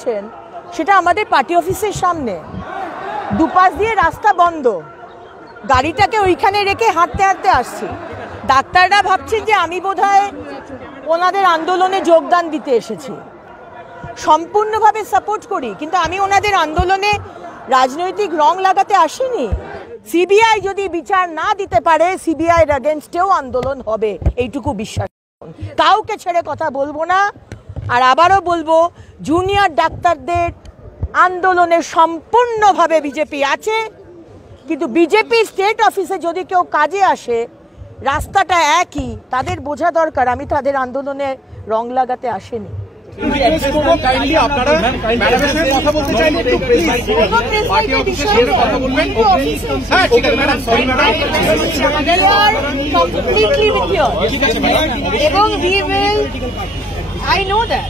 দেখছেন সেটা আমাদের পার্টি অফিসের সামনে, দুপাশ দিয়ে রাস্তা বন্ধ, গাড়িটাকে ওইখানে রেখে হাঁটতে হাঁটতে আসছি। ডাক্তাররা ভাবছেন যে আমি বোধহয় ওনাদের আন্দোলনে যোগদান দিতে এসেছি। সম্পূর্ণভাবে সাপোর্ট করি, কিন্তু আমি ওনাদের আন্দোলনে রাজনৈতিক রং লাগাতে আসিনি। সিবিআই যদি বিচার না দিতে পারে, সিবিআইয়ের এগেনস্টেও আন্দোলন হবে, এইটুকু বিশ্বাস। কাউকে ছেড়ে কথা বলবো না। আর আবারও বলবো, জুনিয়র ডাক্তারদের আন্দোলনে সম্পূর্ণভাবে বিজেপি আছে, কিন্তু বিজেপি স্টেট অফিসে যদি কেউ কাজে আসে, রাস্তাটা একই, তাদের বোঝা দরকার আমি তাদের আন্দোলনে রং লাগাতে আসেনি। I know that,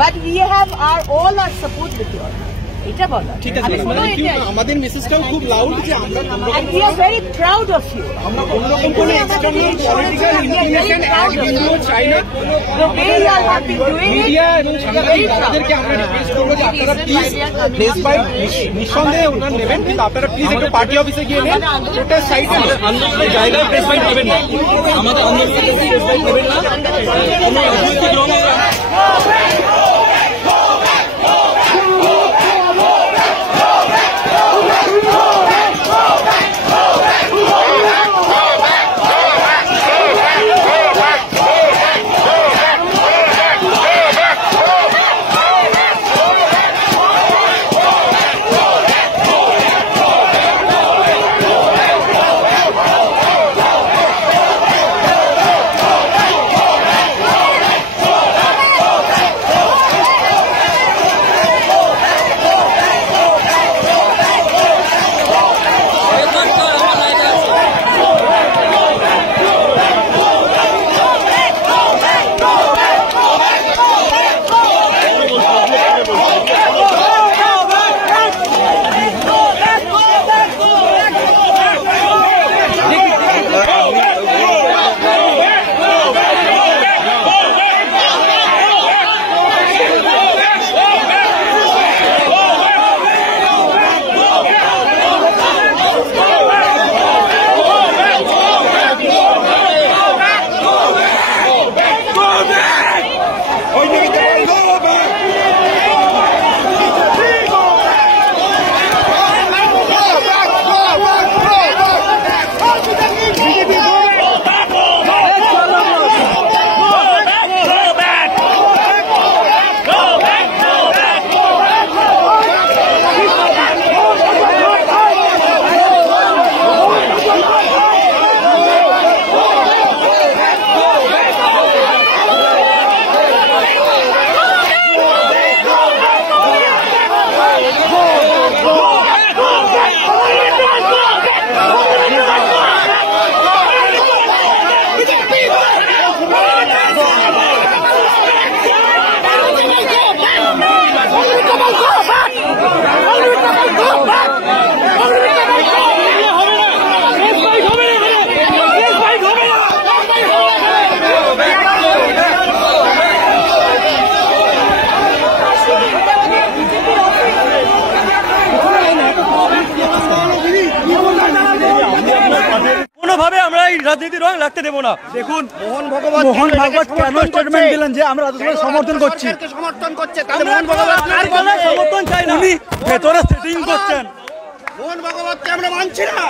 but we have all our support with you. এটা বলা ঠিক আছে, আমাদের মেসেজটাও খুব লাউড যে আমরা and we are very proud of you. আমরা কোনরকম কোন এক্সটার্নাল পলিটিক্যাল ইনফ্লুয়েন্স এক বিন্দুও চাই না। The way you have been doing media এবং সাংবাদিক তাদেরকে আমরা রিকোয়েস্ট করব যে আপনারা প্লিজ প্লেস বাই নিঃসন্দেহে ওনার নেবেন, কিন্তু আপনারা প্লিজ একটু পার্টি অফিসে গিয়ে নেন, প্রোটেস্ট সাইটে আন্দোলনের জায়গায় প্লেস বাই নেবেন না, আমাদের আন্দোলনে প্লেস বাই নেবেন না, কোনো রাজনৈতিক রঙে রাজনীতি রং লাগতে দেব না। দেখুন মোহন ভাগবত কেন স্টেটমেন্ট দিলেন যে আমরা সমর্থন করছি, সমর্থন করছে, তাহলে মোহন ভাগবত কার বলে সমর্থন চাই না, উনি ভেতরে সেটিং করছেন, মোহন ভাগবতকে আমরা মানছি না।